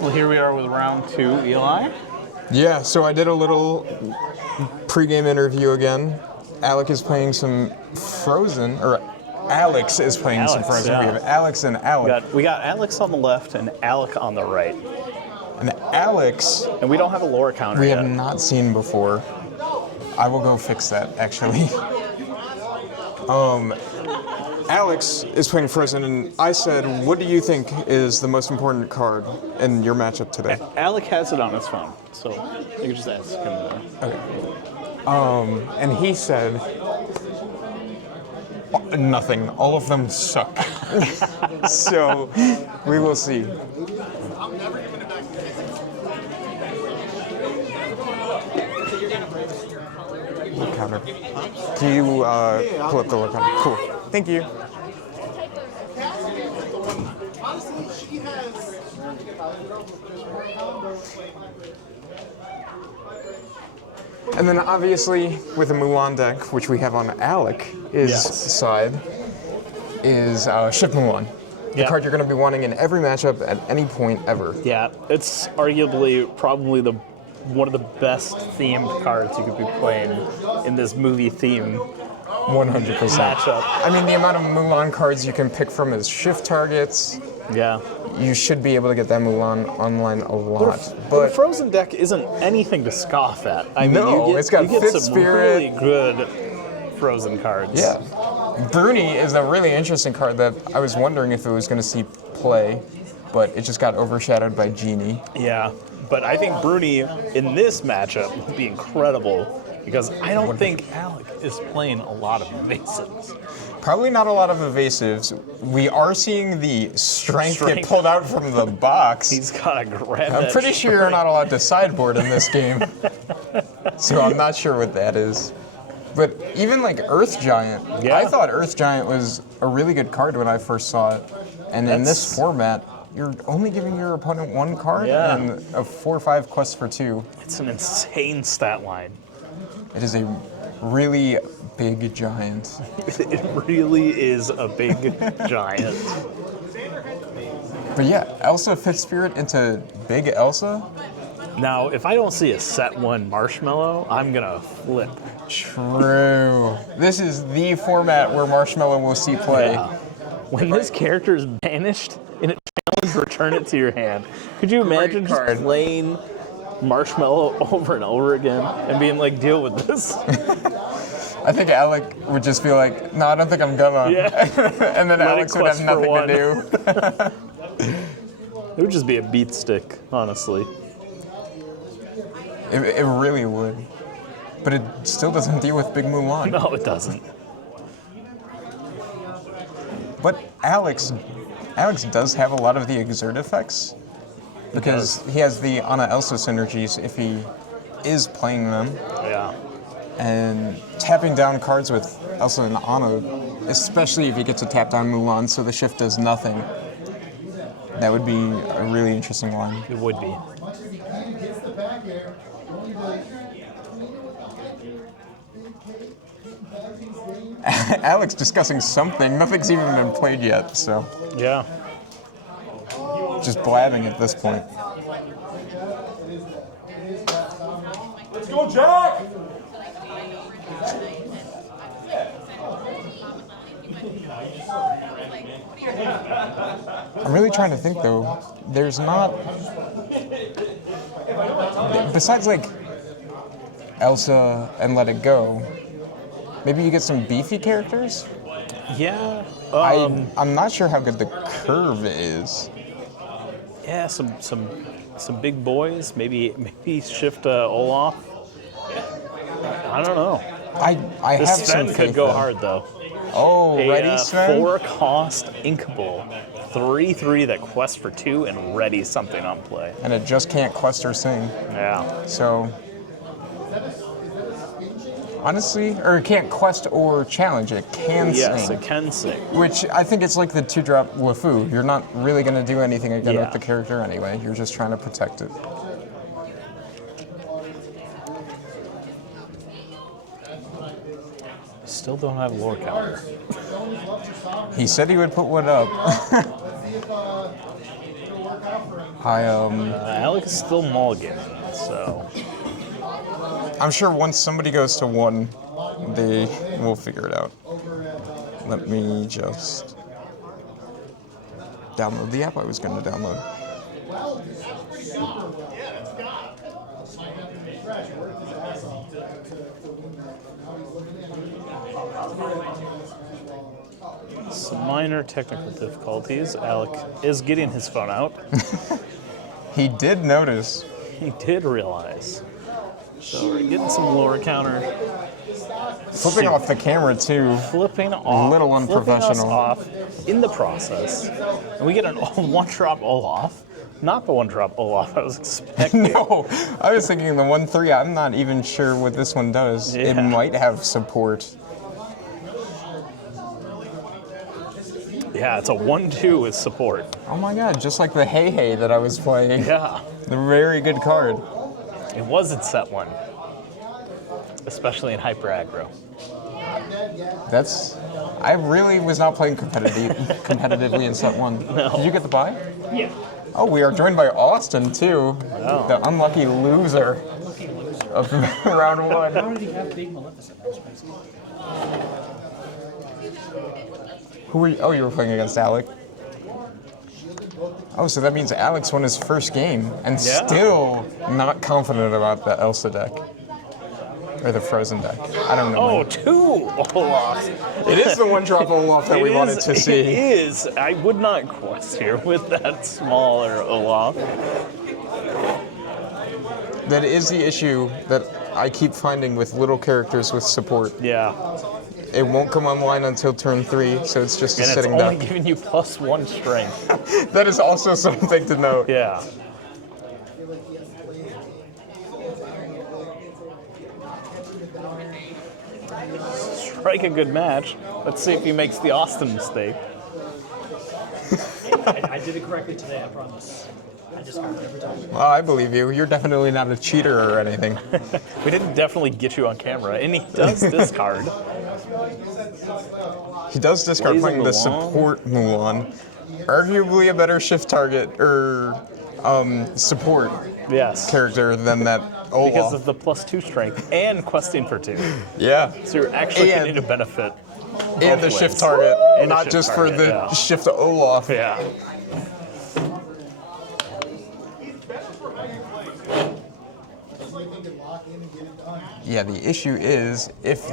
Well, here we are with round 2, Eli. Yeah, so I did a little pregame interview again. Alec is playing some Frozen, or Alex is playing some Frozen. Yeah. We have Alex and Alec. We got Alex on the left and Alec on the right. And Alex, And we don't have a lore counter we yet. have not seen before. I will go fix that, actually. Alex is playing Frozen, and I said, what do you think is the most important card in your matchup today? Alec has it on his phone, so you can just ask him there. Okay. And he said, nothing. All of them suck. So, we will see. Look counter. Can you pull up the look counter? Cool. Thank you. And then obviously with the Mulan deck, which we have on Alec's side, is Shift Mulan. The card you're going to be wanting in every matchup at any point ever. Yeah, it's arguably probably one of the best themed cards you could be playing in this movie theme 100% matchup. I mean, the amount of Mulan cards you can pick from is shift targets. Yeah. You should be able to get that Mulan online a lot. But the Frozen deck isn't anything to scoff at. I mean, it's got you get Fit some Spirit. really good Frozen cards. Yeah. Bruni is a really interesting card that I was wondering if it was going to see play, but it just got overshadowed by Genie. Yeah, but I think Bruni in this matchup would be incredible because I don't think Alec is playing a lot of evasives. Probably not a lot of evasives. We are seeing the strength get pulled out from the box. He's got to grab I'm pretty sure you're not allowed to sideboard in this game. So I'm not sure what that is. But even like Earth Giant, I thought Earth Giant was a really good card when I first saw it. And in this format, you're only giving your opponent one card and a 4/5 quest for 2. It's an insane stat line. It is a really big giant. It really is a big giant. But yeah, Elsa Fit Spirit into Big Elsa. Now, if I don't see a set 1 Marshmallow, I'm gonna flip. True. This is the format where Marshmallow will see play. Yeah. When this character is banished in a challenge, return it to your hand. Could you imagine just playing Marshmallow over and over again and being like, deal with this? I think Alec would just be like, no, I don't think I'm gonna. Yeah. And then Alex would have nothing to do. It would just be a beat stick, honestly. It really would. But it still doesn't deal with Big Mulan. No, it doesn't. But Alex does have a lot of the exert effects. Because he has the Anna Elsa synergies if he is playing them. Yeah. And tapping down cards with Elsa and Anna, especially if you get to tap down Mulan so the shift does nothing. That would be a really interesting line. It would be. Alex discussing something. Nothing's even been played yet, so. Yeah. Just blabbing at this point. Let's go, Jack! I'm really trying to think though. There's not. Besides like Elsa and Let It Go, maybe you get some beefy characters? Yeah. I'm not sure how good the curve is. Yeah, some big boys. Maybe shift Olaf. I don't know. I This have Sven some faith could go though. hard though. Oh, ready, Sven? 4-cost Inkable. 3/3 that quests for 2 and ready something on play. And it just can't quest or sing. Yeah. So, honestly, or it can't quest or challenge. It can sing. Yes, it can sing. Which I think it's like the 2-drop Wafu. You're not really going to do anything again with the character anyway. You're just trying to protect it. Still don't have a lore counter. He said he would put one up. Alec is still mulliganing, so I'm sure once somebody goes to 1, they will figure it out. Let me just download the app I was going to download. some minor technical difficulties. Alec is getting his phone out. He did notice. He did realize. So we're getting some lower counter. Flipping off the camera, too. Flipping off. A little Flipping unprofessional. us off in the process. And we get a one-drop Olaf. Not the one-drop Olaf I was expecting. No, I was thinking the 1-3. I'm not even sure what this one does. Yeah. It might have support. Yeah, it's a 1-2 with support. Oh my god, just like the Hey Hey that I was playing. Yeah. The very good card. It was in set 1. Especially in hyper aggro. I really was not playing competitively in set 1. No. Did you get the buy? Yeah. Oh, we are joined by Austin, too. Oh. The unlucky loser of round 1. How did he have big Maleficent? That was crazy. Who were you? Oh, you were playing against Alec. Oh, so that means Alex won his first game and still not confident about the Elsa deck. Or the Frozen deck. I don't know. Oh, 2 Olafs. It is the one-drop Olaf that we wanted to see. It is. I would not quest here with that smaller Olaf. That is the issue that I keep finding with little characters with support. Yeah. It won't come online until turn 3, so it's just a And it's sitting only deck. giving you +1 strength. That is also something to note. Yeah. Strike a good match. Let's see if he makes the Austin mistake. I did it correctly today, I promise. I discarded every time. Well, I believe you. You're definitely not a cheater or anything. We didn't definitely get you on camera, and he does discard. He does discard Blazing playing the Mulan. support Mulan. Arguably a better shift target or support Yes. character than that Olaf. Because of the +2 strength and questing for 2. Yeah. So you're actually And- getting a benefit. And the both shift ways. target, And a not shift just target, for the yeah. shift to Olaf. Yeah. Yeah, the issue is if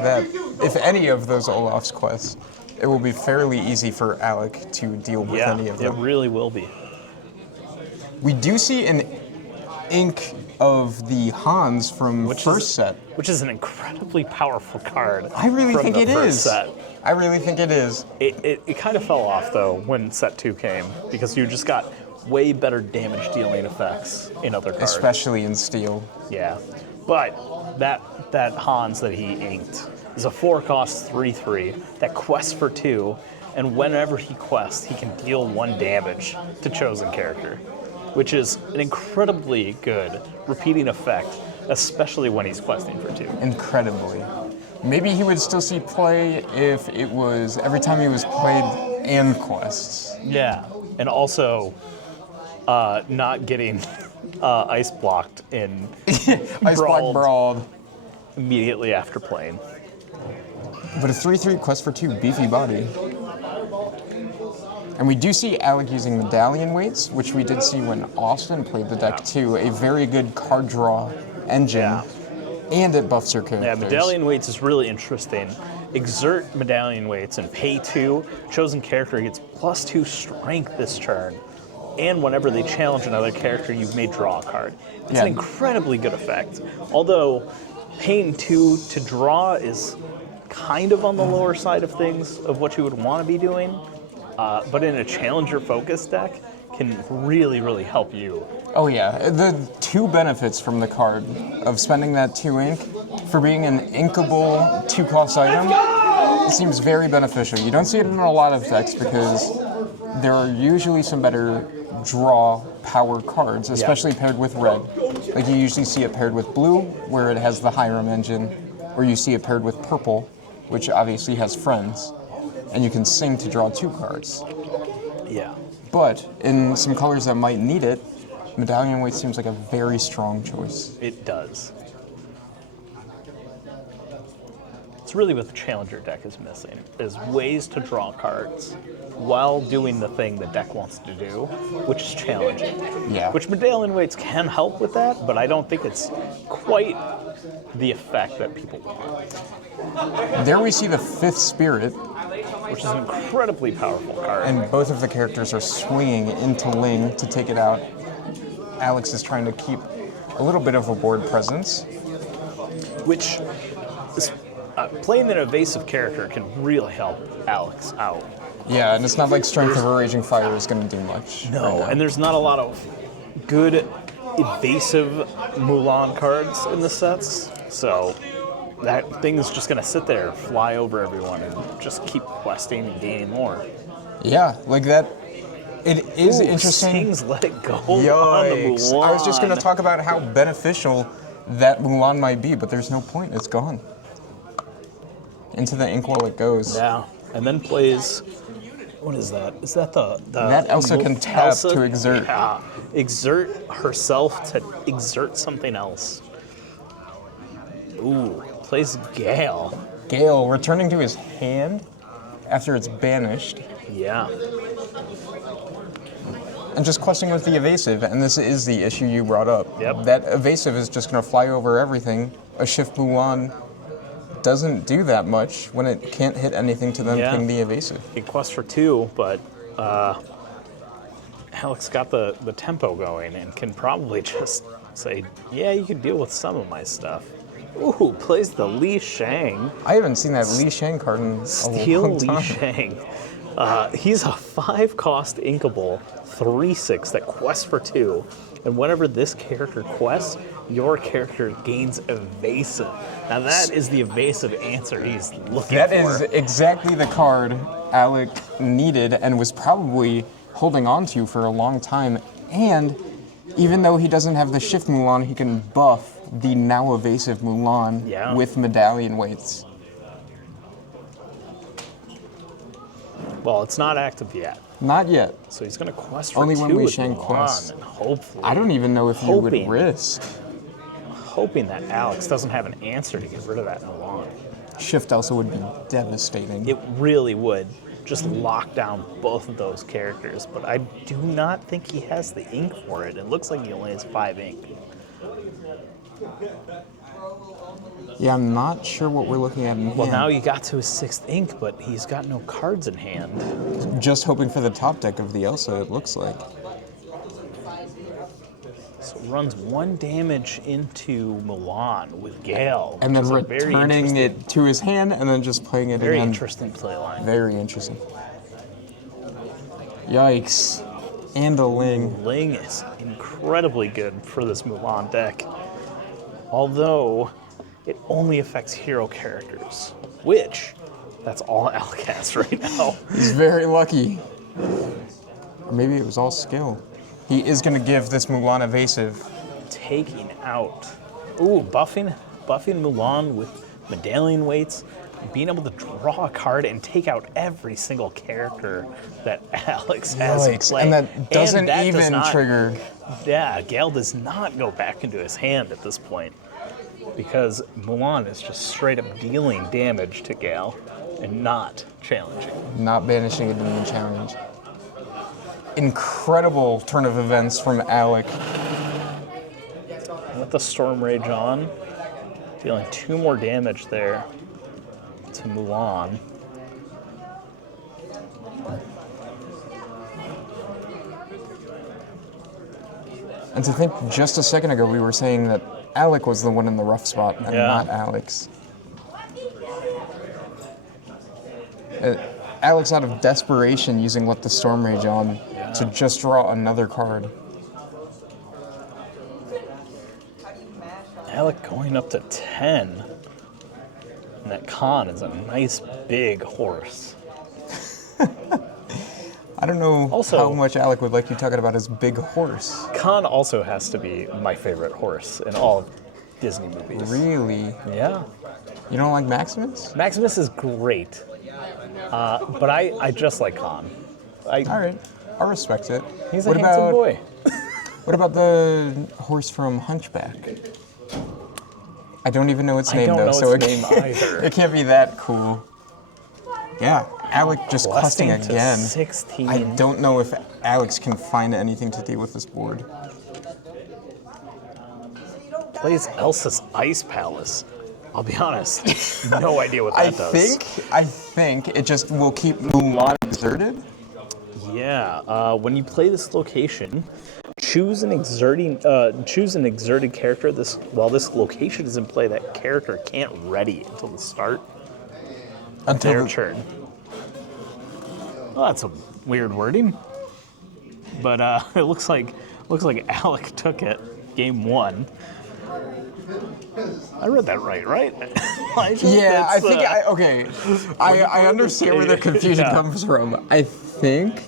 any of those Olaf's quests, it will be fairly easy for Alec to deal with Yeah, any of it them. really will be. We do see an ink of the Hans from first set. Which is an incredibly powerful card. I really from think the it first is. Set. I really think it is. It kind of fell off though when set 2 came because you just got way better damage dealing effects in other cards. Especially in steel. Yeah, but that Hans that he inked is a 4-cost 3/3 that quests for 2, and whenever he quests, he can deal 1 damage to chosen character, which is an incredibly good repeating effect, especially when he's questing for 2. Incredibly. Maybe he would still see play if it was every time he was played and quests. Yeah, and also not getting ice blocked in Ice Black Brawled. immediately after playing. But a 3/3 quest for 2, beefy body. And we do see Alec using medallion weights, which we did see when Austin played the deck too. A very good card draw engine. Yeah. And it buffs your characters. Yeah, medallion weights is really interesting. Exert medallion weights and pay 2. Chosen character gets +2 strength this turn. And whenever they challenge another character, you may draw a card. It's an incredibly good effect. Although paying 2 to draw is kind of on the lower side of things of what you would want to be doing. But in a challenger-focused deck, can really, really help you. Oh yeah, the 2 benefits from the card of spending that 2 ink for being an inkable 2-cost item, it seems very beneficial. You don't see it in a lot of decks because there are usually some better draw power cards, especially paired with red. Like you usually see it paired with blue, where it has the Hiram engine, or you see it paired with purple, which obviously has friends, and you can sing to draw 2 cards. Yeah. But in some colors that might need it, Medallion Weight seems like a very strong choice. It does. It's really what the Challenger deck is missing, is ways to draw cards while doing the thing the deck wants to do, which is challenging. Yeah. Which Medallion Weights can help with that, but I don't think it's quite the effect that people want. There we see the 5th Spirit, Which is an incredibly powerful card. and both of the characters are swinging into Ling to take it out. Alex is trying to keep a little bit of a board presence. Which is, playing an evasive character can really help Alex out. Yeah, and it's not like Strength of a Raging Fire is going to do much. No, right now. and there's not a lot of good evasive Mulan cards in the sets, so that thing's just gonna sit there, fly over everyone, and just keep questing and gaining more. Yeah, like that. It is Ooh, interesting. Sing's let it go on the Yikes. Mulan. I was just going to talk about how beneficial that Mulan might be, but there's no point. It's gone. Into the ink while it goes. Yeah, and then plays. What is that? Is that the That Elsa can tap Elsa? to exert. Yeah, exert herself to exert something else. Ooh, plays Gale. Gale returning to his hand after it's banished. Yeah. And just questing with the evasive, and this is the issue you brought up. Yep. That evasive is just going to fly over everything. A Shift Mulan doesn't do that much when it can't hit anything to then Yeah. ping the evasive. He quests for 2, but Alex got the tempo going and can probably just say, yeah, you can deal with some of my stuff. Ooh, plays the Li Shang. I haven't seen that Li Shang card in a Steel long Li time. Shang. He's a 5-cost inkable 3/6 that quests for 2. And whenever this character quests, your character gains evasive. Now that is the evasive answer he's looking That for. is exactly the card Alec needed and was probably holding on to for a long time. And even though he doesn't have the Shift Mulan, he can buff the now evasive Mulan Yeah. with Medallion Weights. Well, it's not active yet. Not yet. So he's going to quest for Only 2 when Li with Shang Mulan, quests. and hopefully, I don't even know if you would Hoping. risk. hoping that Alex doesn't have an answer to get rid of that Mulan. Shift Elsa would be devastating. It really would just lock down both of those characters, but I do not think he has the ink for it. It looks like he only has 5 ink. Yeah, I'm not sure what we're looking at in Well, hand. now he got to his 6th ink, but he's got no cards in hand. Just hoping for the top deck of the Elsa, it looks like. So it runs 1 damage into Mulan with Gale. And then which is a very returning interesting- it to his hand and then just playing it Very again. interesting play line. Very interesting. Yikes. And a Ling. Ling is incredibly good for this Mulan deck. Although, it only affects hero characters, which, that's all Alec has right now. He's very lucky. Or maybe it was all skill. He is going to give this Mulan evasive. Taking out. Ooh, buffing Mulan with Medallion Weights, being able to draw a card and take out every single character that Alex has in Yikes. play. And that doesn't that does even not- trigger. Yeah, Gale does not go back into his hand at this point because Mulan is just straight up dealing damage to Gale and not challenging. Not banishing it in the challenge. Incredible turn of events from Alec. With the Storm Rage on, dealing 2 more damage there to Mulan. And to think just a second ago we were saying that Alec was the one in the rough spot and Yeah. not Alex. Alex out of desperation using Let the Storm Rage on to just draw another card. Alec going up to 10. And that Khan is a nice big horse. I don't know Also- how much Alec would like you talking about his big horse. Khan also has to be my favorite horse in all of Disney movies. Really? Yeah. You don't like Maximus? Maximus is great, but I just like Khan. All right. I'll respect it. He's a handsome boy. What about the horse from Hunchback? I don't even know its name, don't though, know so its it name can't, either. it can't be that cool. Yeah, Alec just questing Questing to again. 16. I don't know if Alex can find anything to do with this board. Plays Elsa's Ice Palace. I'll be honest, no idea what that does. I think it just will keep Mulan exerted. Yeah, when you play this location, choose an exerted character. While this location is in play, that character can't ready until the start of their turn. Well, that's a weird wording, but it looks like Alec took it. Game 1. I read that right? Yeah, I think I understand where the confusion comes from. I think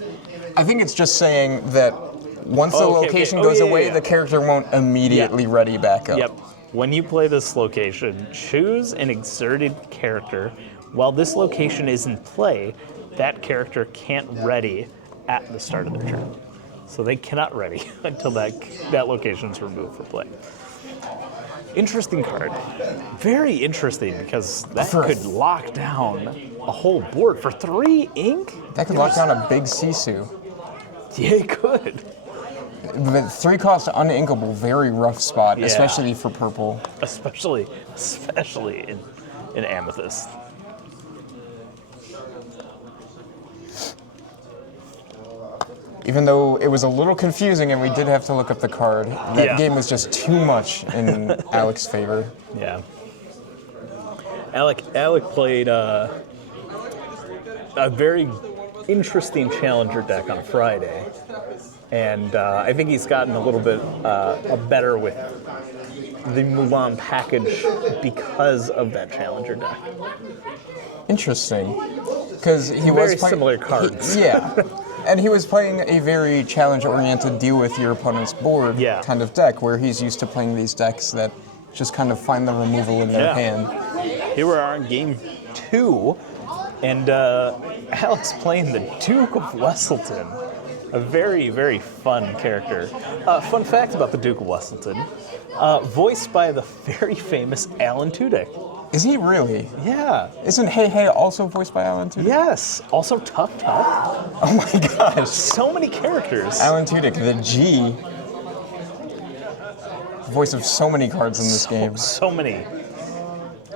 it's just saying that once the location goes away, the character won't immediately ready back up. Yep. When you play this location, choose an exerted character. While this location is in play, that character can't ready at the start of their turn. So they cannot ready until that location is removed from play. Interesting card. Very interesting, because that could lock down a whole board for 3 ink. That could lock down a big Sisu. Yeah, it could. But 3 cost uninkable, very rough spot, Yeah. especially for purple. Especially in Amethyst. Even though it was a little confusing and we did have to look up the card, that game was just too much in Alec's favor. Yeah. Alec played a very interesting challenger deck on Friday, and I think he's gotten a little bit better with the Mulan package because of that challenger deck. Interesting, because he was Very playing similar cards. Yeah, and he was playing a very challenge-oriented deal with your opponent's board kind of deck, where he's used to playing these decks that just kind of find the removal in their hand. Here we are in game 2, and Alex playing the Duke of Wesselton. A very, very fun character. Fun fact about the Duke of Wesselton, voiced by the very famous Alan Tudyk. Is he really? Yeah. Isn't Hey Hey also voiced by Alan Tudyk? Yes. Also Tough Tough. Oh my gosh. So many characters. Alan Tudyk, the G. Voice of so many cards in this game. So many.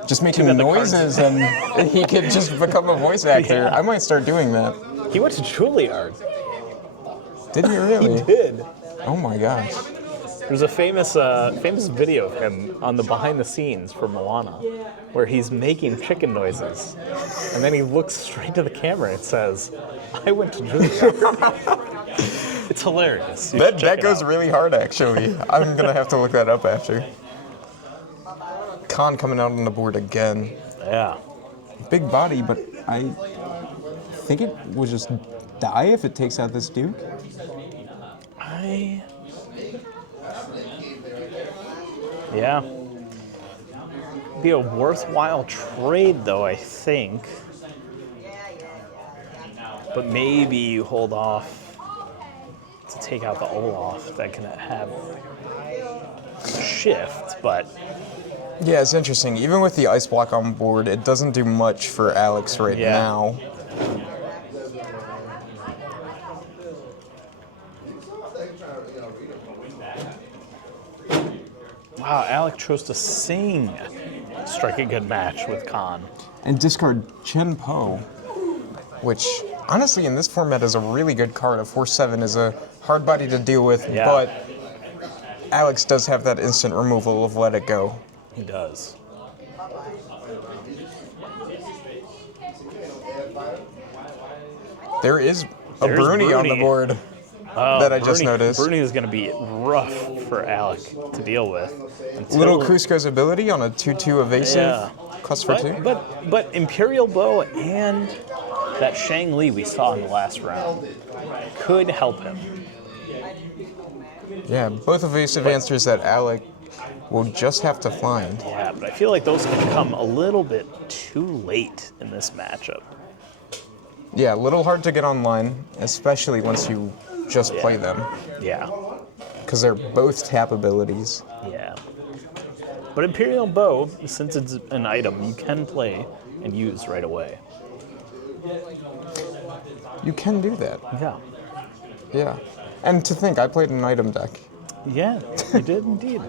Just making noises and he could just become a voice actor. Yeah. I might start doing that. He went to Juilliard. Did he really? He did. Oh my gosh. There's a famous video of him on the behind the scenes for Moana, where he's making chicken noises, and then he looks straight to the camera and says, "I went to Juilliard." It's hilarious. That goes really hard, actually. I'm gonna have to look that up after. Khan coming out on the board again. Yeah. Big body, but I think it will just die if it takes out this Duke. Yeah. Be a worthwhile trade, though, I think. But maybe you hold off to take out the Olaf. That can have shift, but... Yeah, it's interesting. Even with the ice block on board, it doesn't do much for Alex right now. Wow, Alec chose to sing. Strike a good match with Khan. And discard Chen Po, which honestly in this format is a really good card. A 4/7 is a hard body to deal with, but Alex does have that instant removal of Let It Go. He does. There's Bruni Bruni on the board that I just noticed. Bruni is going to be rough for Alec to deal with. Little Cusco's ability on a 2/2 evasive, cost for 2. But Imperial Bow and that Shang Li we saw in the last round could help him. Yeah, both evasive answers that Alec will just have to find. Yeah, but I feel like those could come a little bit too late in this matchup. Yeah, a little hard to get online, especially once you just play them, Yeah. because they're both tap abilities. Yeah. But Imperial Bow, since it's an item, you can play and use right away. You can do that. Yeah. Yeah. And to think, I played an item deck. Yeah, you did indeed.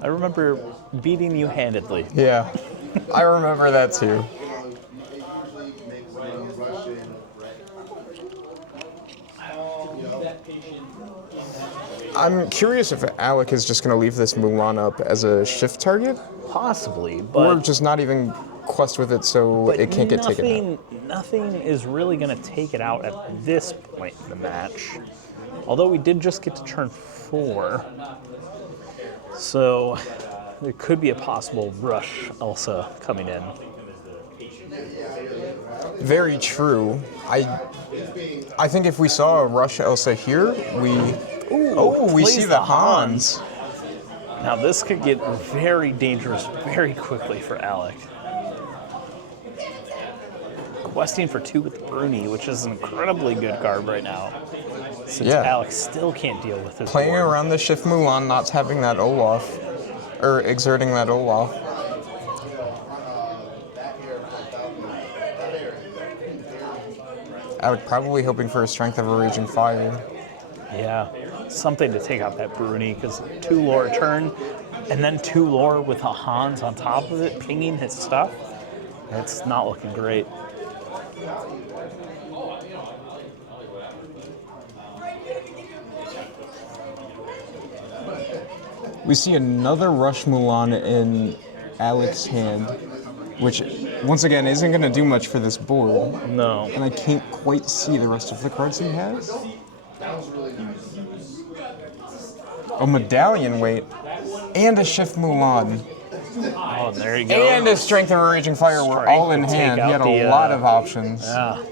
I remember beating you handedly. Yeah, I remember that too. I'm curious if Alec is just going to leave this Mulan up as a shift target, Possibly, or but, just not even quest with it so it can't get taken out. nothing is really going to take it out at this point in the match. Although we did just get to turn 4. So there could be a possible rush Elsa coming in. Very true. I think if we saw a rush Elsa here, we see plays the Hans. Now this could get very dangerous very quickly for Alec. Questing for 2 with Bruni, which is an incredibly good card right now. Since Yeah. Alec still can't deal with his Playing board. around the shift Mulan, not having that Olaf, or exerting that Olaf. Alec probably hoping for a strength of a raging fire. Yeah, something to take out that Bruni, because 2 lore turn, and then 2 lore with a Hans on top of it, pinging his stuff. It's not looking great. We see another Rush Mulan in Alec's hand, which once again isn't going to do much for this board. No. And I can't quite see the rest of the cards he has. A medallion weight, and a shift Mulan, Oh, there you go. and a strength of a raging fire were all in Strength to hand. take He had out a the, lot of options. Yeah.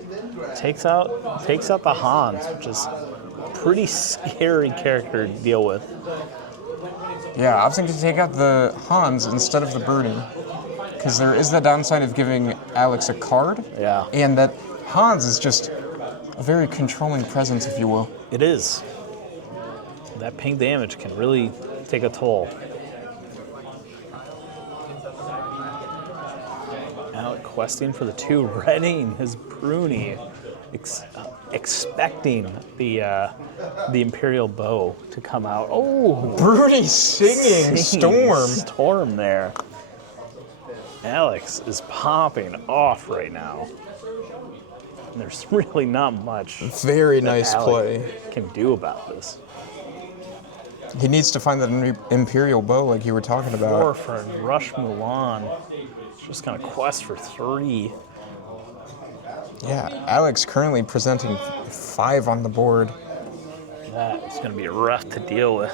Takes out the Hans, which is a pretty scary character to deal with. Yeah, I was thinking to take out the Hans instead of the Bruni, because there is the downside of giving Alex a card. Yeah. And that Hans is just a very controlling presence, if you will. It is. That ping damage can really take a toll. Alec questing for the 2, readying his Bruni, expecting the Imperial Bow to come out. Oh, Bruni singing Storm. Storm there. Alex is popping off right now. And there's really not much Very that nice Alec play. can do about this. He needs to find that Imperial Bow like you were talking 4 about. for Rush Mulan. Just gonna quest for 3. Yeah, Alex currently presenting 5 on the board. That is gonna be rough to deal with.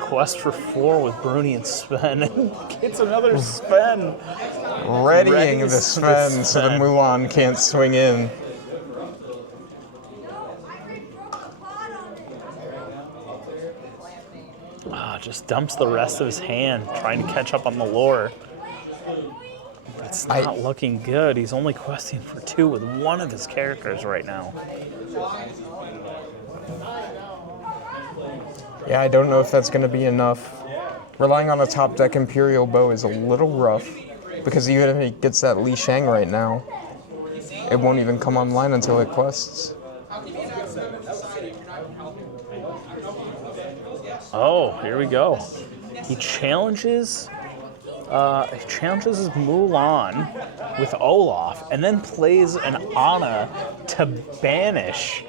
Quest for 4 with Bruni and Sven, and gets another Sven. Readying the the Sven so the Sven. Mulan can't swing in. Just dumps the rest of his hand, trying to catch up on the lore. But it's not looking good. He's only questing for 2 with one of his characters right now. Yeah, I don't know if that's going to be enough. Relying on a top deck Imperial Bow is a little rough, because even if he gets that Li Shang right now, it won't even come online until it quests. Oh, here we go. He challenges his Mulan with Olaf, and then plays an Anna to banish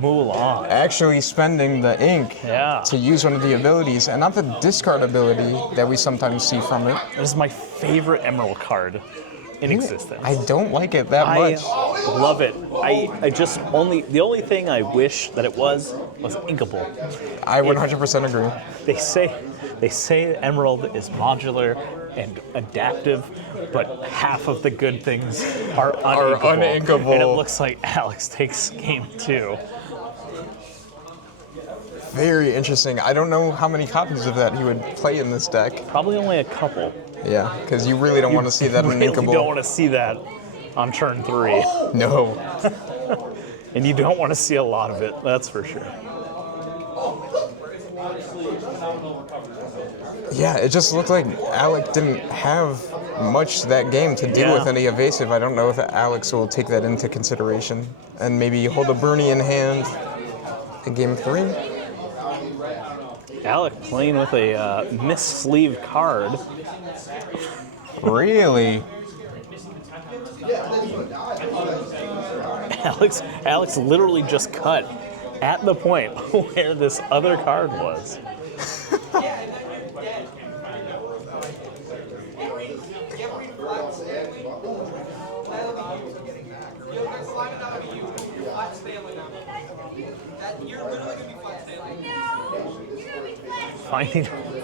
Mulan. Actually spending the ink Yeah. to use one of the abilities, and not the discard ability that we sometimes see from it. This is my favorite Emerald card in existence. I don't like it that I much. love it. I just the only thing I wish that it was inkable. I 100% agree. They say Emerald is modular and adaptive, but half of the good things are uninkable. uninkable. And it looks like Alex takes game 2. very interesting. I don't know how many copies of that he would play in this deck. Probably only a couple. Yeah, because you really don't want to see that Really uninkable. don't want to see that on turn 3. No. And you don't want to see a lot of it, that's for sure. Yeah, it just looked like Alec didn't have much that game to deal with any evasive. I don't know if Alex will take that into consideration and maybe hold a Bernie in hand in game 3. Alec playing with a missleeved card. Really? Alex literally just cut at the point where this other card was.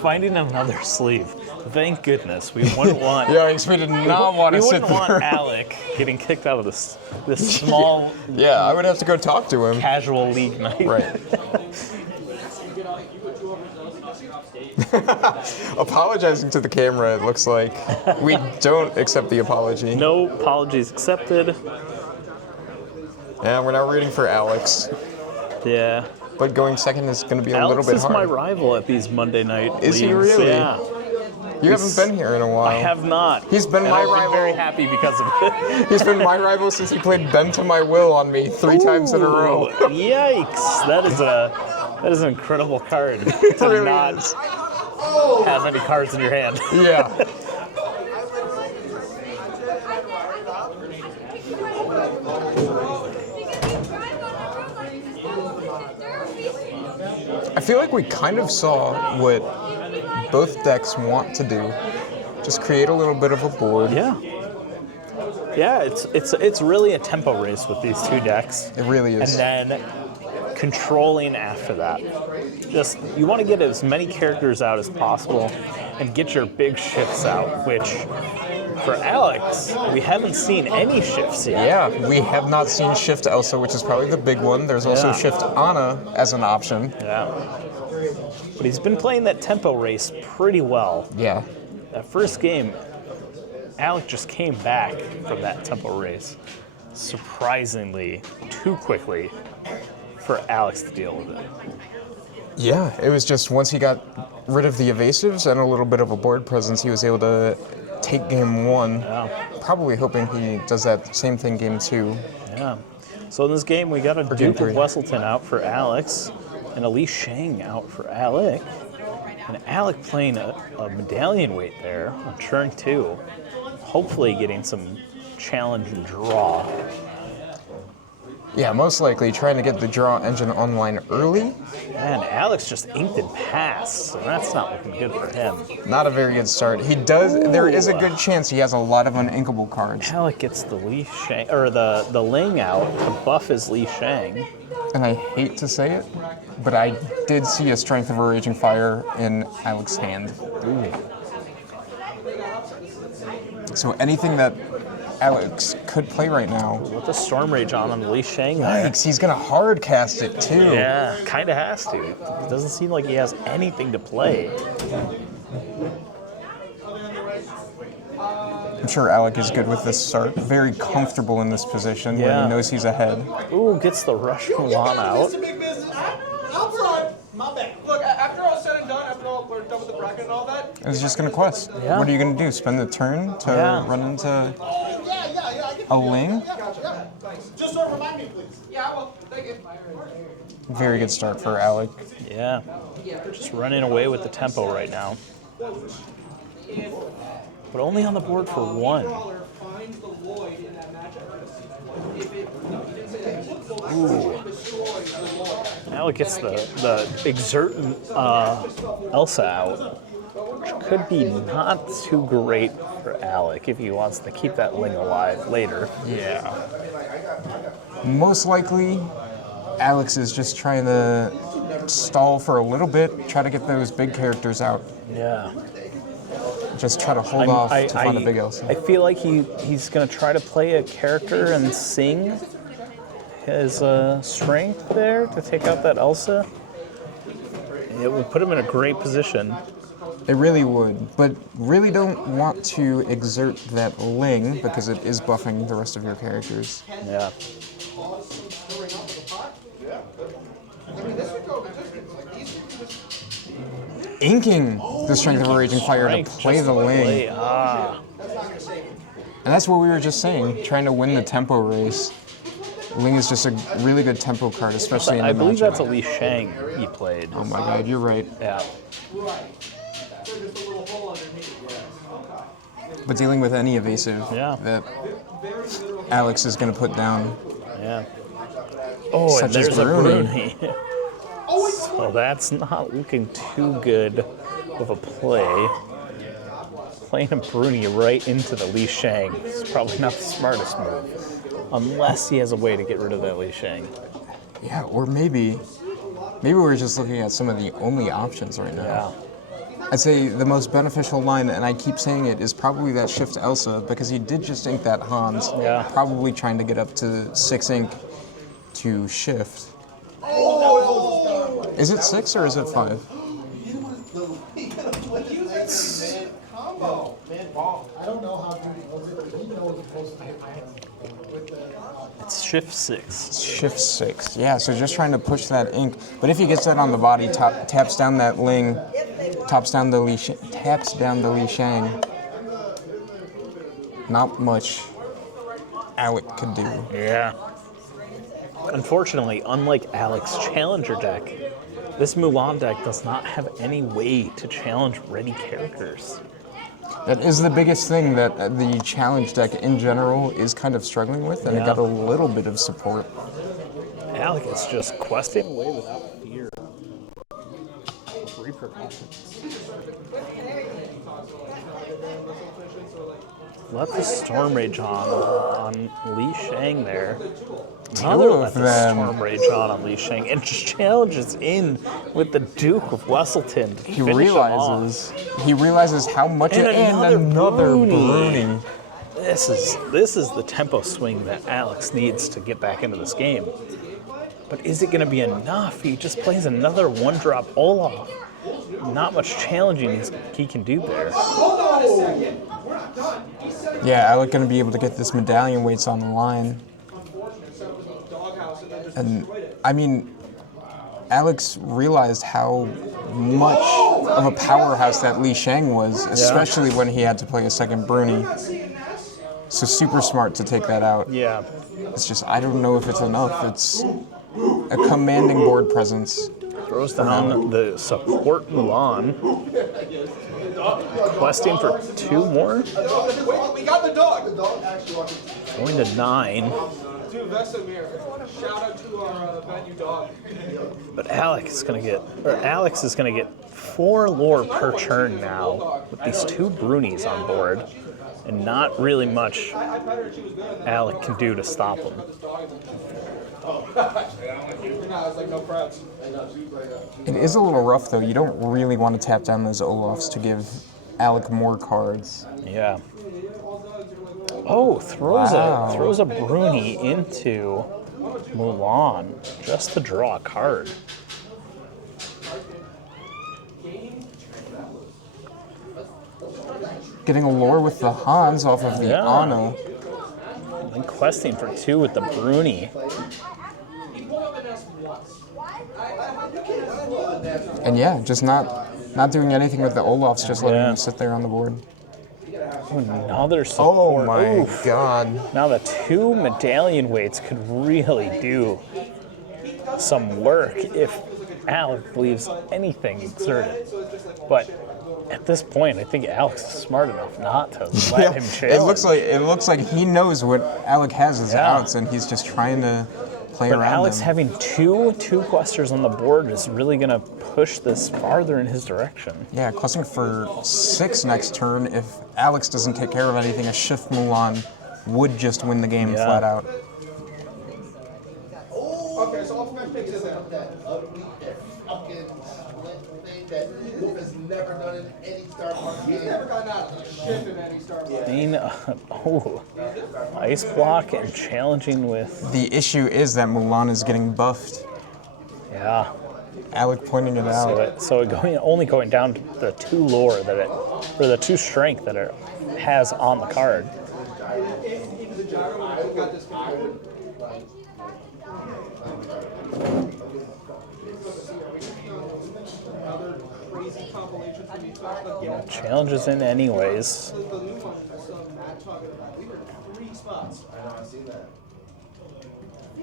Finding another sleeve. Thank goodness. We wouldn't want. Yikes, we did not want to We sit wouldn't want through. Alec getting kicked out of this small Yeah, I would have to go talk to him. casual league night. Right. Apologizing to the camera, it looks like. We don't accept the apology. No apologies accepted. Yeah, we're not rooting for Alex. Yeah. But going second is going to be a Alex little bit is hard. my rival at these Monday night Is he leagues. really? Yeah. You haven't been here in a while. I have not. He's been And my I've been rival. very happy because of it. He's been my rival since he played Bend to My Will on me 3 times in a row. Ooh, Yikes! That is an incredible card to really not is. have any cards in your hand. Yeah. I feel like we kind of saw what both decks want to do. Just create a little bit of a board. Yeah. Yeah, it's really a tempo race with these two decks. It really And is. then controlling after that. Just you want to get as many characters out as possible and get your big shifts out, which for Alex, we haven't seen any shifts yet. Yeah, we have not seen Shift Elsa, which is probably the big one. There's also Yeah. Shift Anna as an option. Yeah. But he's been playing that tempo race pretty well. Yeah. That first game, Alec just came back from that tempo race surprisingly too quickly for Alex to deal with it. Yeah, it was just once he got rid of the evasives and a little bit of a board presence, he was able to take game 1. Yeah. Probably hoping he does that same thing game 2. Yeah. So in this game, we got a game Duke of 3. Wesselton out for Alex and Elise Shang out for Alec. And Alec playing a medallion weight there on turn 2, hopefully getting some challenge and draw. Yeah, most likely trying to get the draw engine online early. Man, Alex just inked and passed, so that's not looking good for him. Not a very good start. He does. There is a good chance he has a lot of uninkable cards. Alec gets the Li Shang, or the Ling out to buff his Li Shang. And I hate to say it, but I did see a Strength of a Raging Fire in Alex's hand. Ooh. So anything that Alex could play right now. With the Storm Rage on the Li Shang there. Yikes, he's gonna hard cast it too. Yeah, kind of has to. It doesn't seem like he has anything to play. I'm sure Alec is good with this start. Very comfortable in this position where Yeah. he knows he's ahead. Ooh, gets the Rush Mulan out. It's a big business. Out front. My bad. Look, after all said and done, after all we're done with the bracket and all that. He's just gonna quest. Yeah. What are you gonna do? Spend the turn to Yeah. run into Yeah. I get a Ling? Yeah, gotcha. Yeah, thanks. Just remind me, please. Yeah, I will. Thank you. Very good start for Alec. Yeah, just running away with the tempo right now. But only on the board for 1. Ooh. Alec gets the exert Elsa out, which could be not too great for Alec if he wants to keep that Ling alive later. Yeah. Most likely, Alex is just trying to stall for a little bit, try to get those big characters out. Yeah. Just try to hold off to find a big Elsa. I feel like he's going to try to play a character and sing his strength there to take out that Elsa. It would put him in a great position. It really would, but really don't want to exert that Ling because it is buffing the rest of your characters. Yeah. Inking the Strength of a Raging Fire to Strength play just the to Ling. play. And that's what we were just saying, trying to win the tempo race. Ling is just a really good tempo card, especially in the I believe matchup. that's a Li Shang he played. Oh my god, you're right. Yeah. But dealing with any evasive that Alex is going to put down. Yeah. Oh, Such and there's as a Bruni. Bruni. So that's not looking too good of a play. Playing a Bruni right into the Li Shang is probably not the smartest move. Unless he has a way to get rid of that Li Shang. Yeah, or maybe we're just looking at some of the only options right now. Yeah. I'd say the most beneficial line, and I keep saying it, is probably that Shift Elsa, because he did just ink that Hans, probably trying to get up to 6 ink to shift. Is it 6 or is it 5? I don't know how good he was it, but he knows it's supposed to hit my hand. It's Shift 6. It's Shift 6. Yeah, so just trying to push that ink. But if he gets that on the body, taps down that Ling, taps down the Li Shang, not much Alec could do. Yeah. Unfortunately, unlike Alec's Challenger deck, this Mulan deck does not have any way to challenge ready characters. That is the biggest thing that the challenge deck in general is kind of struggling with, and it got a little bit of support. Alec is just questing away without fear of repercussions. Let the Storm Rage on Li Shang there. Another let the Storm Rage on Li Shang, and just challenges in with the Duke of Wesselton. He realizes how much and another Bruni. This is the tempo swing that Alex needs to get back into this game. But is it going to be enough? He just plays another one-drop Olaf. Not much challenging he can do there. Yeah, Alec going to be able to get this medallion weights on the line. And, I mean, Alex realized how much of a powerhouse that Li Shang was, especially when he had to play a second Bruni. So super smart to take that out. Yeah. It's just, I don't know if it's enough. It's a commanding board presence. Throws down the support Mulan. Questing for 2 more. We got the dog. Going to 9. Dude, Vesemir. Shout out to our venue dog. But Alex is gonna get 4 lore per turn now with these 2 Brunis on board, and not really much Alec can do to stop him. It is a little rough though. You don't really want to tap down those Olafs to give Alec more cards. Yeah. Oh, throws a Bruni into Mulan just to draw a card. Getting a lore with the Hans off of the Anna. And questing for 2 with the Bruni. And yeah, just not doing anything with the Olafs, just letting them sit there on the board. Another support. Oh my god. Now the 2 medallion weights could really do some work if Alec leaves anything exerted. But at this point, I think Alex is smart enough not to let him challenge. It looks like he knows what Alec has as outs, and he's just trying to play around Alex them. having two questers on the board is really going to push this farther in his direction. Yeah, questing for 6 next turn. If Alex doesn't take care of anything, a Shift Mulan would just win the game flat out. Okay, so ultimate picks is out. That ugly, that fucking split thing that Wolf has never done in any Star Wars game. He's never gotten out of shit in any Star Wars. Ice block and challenging with... The issue is that Mulan is getting buffed. Yeah. Alec pointing it out. So only going down to the 2 lore that it, or the 2 strength that it has on the card. Challenges in anyways.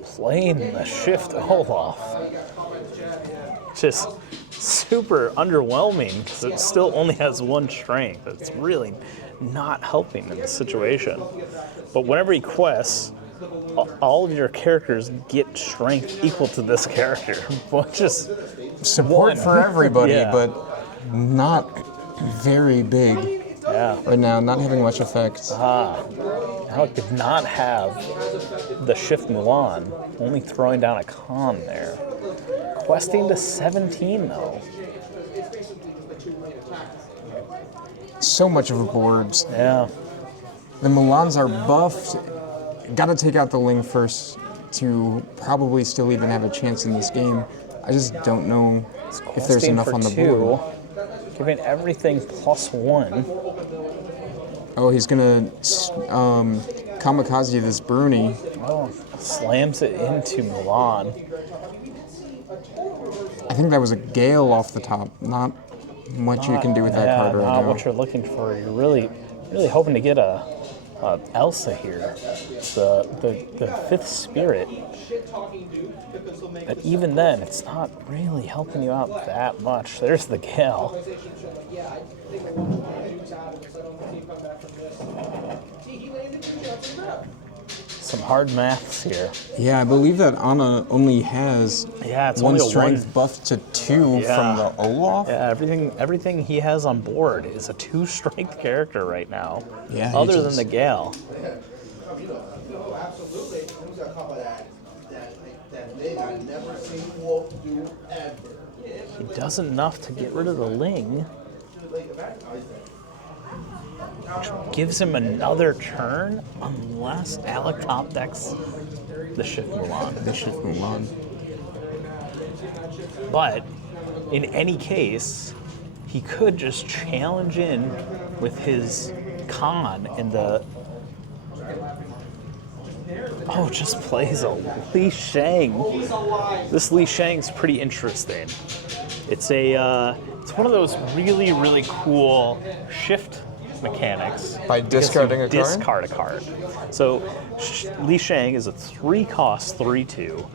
Playing the shift Olaf. Just super underwhelming because it still only has 1 strength. It's really not helping in this situation. But whenever he quests, all of your characters get strength equal to this character, which is Support for everybody, Yeah. but not very big right now, not having much effect. Alec did not have the shift Mulan, only throwing down a con there. Questing to 17 though. So much of a board. Yeah. The Mulans are buffed. Gotta take out the Ling first to probably still even have a chance in this game. I just don't know if there's Questing enough for on the 2, board. giving everything +1. Oh, he's gonna kamikaze this Bruni. Oh, slams it into Mulan. I think that was a Gale off the top. Not much you can do with that card right not now. what you're looking for. You're really hoping to get a Elsa here, the 5th spirit. But even then, it's not really helping you out that much. There's the Gale. Some hard maths here. Yeah, I believe that Anna only has It's 1 only a strength buff to 2 from the Olaf. Yeah, everything he has on board is a 2 strength character right now. Yeah, Other than the Gale. Absolutely. Who's got caught by that leg I never seen Wolf do ever. He does enough to get rid of the Ling. Which gives him another turn unless Alec top decks the shift Mulan. The shift Mulan. But in any case, he could just challenge in with his con and the just plays a Li Shang. This Li Shang's pretty interesting. It's one of those really, really cool shift mechanics. By discarding a card? Discard a card. So Li Shang is a 3-cost 3/2.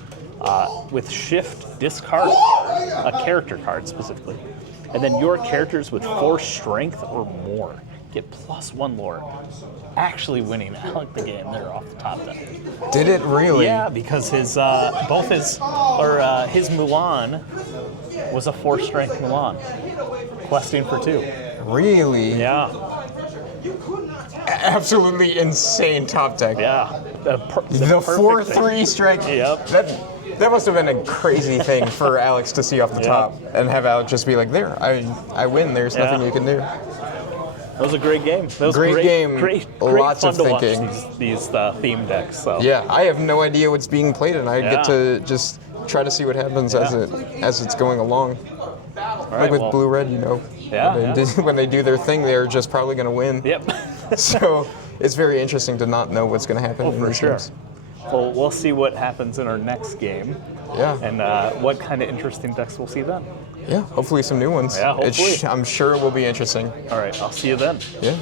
With shift, discard a character card specifically. And then your characters with 4 strength or more get +1 lore. Actually winning Alec the game there off the top deck. Did it really? Yeah, because his Mulan was a 4 strength Mulan. Questing for 2. Really? Yeah. Absolutely insane top deck. Yeah. The perfect 4/3 thing. strike. Yep. That must have been a crazy thing for Alex to see off the top and have Alex just be like, "There, I win. There's nothing you can do." That was a great game. That was Great game. Great Lots fun of to thinking. watch these theme decks. So. Yeah, I have no idea what's being played, and I get to just try to see what happens as it's going along. Like with Blue Red, when they do their thing, they're just probably going to win. Yep. So it's very interesting to not know what's going to happen in for these sure. games. Well, we'll see what happens in our next game. Yeah. And what kind of interesting decks we'll see then. Yeah, hopefully some new ones. Yeah, hopefully. I'm sure it will be interesting. All right, I'll see you then. Yeah.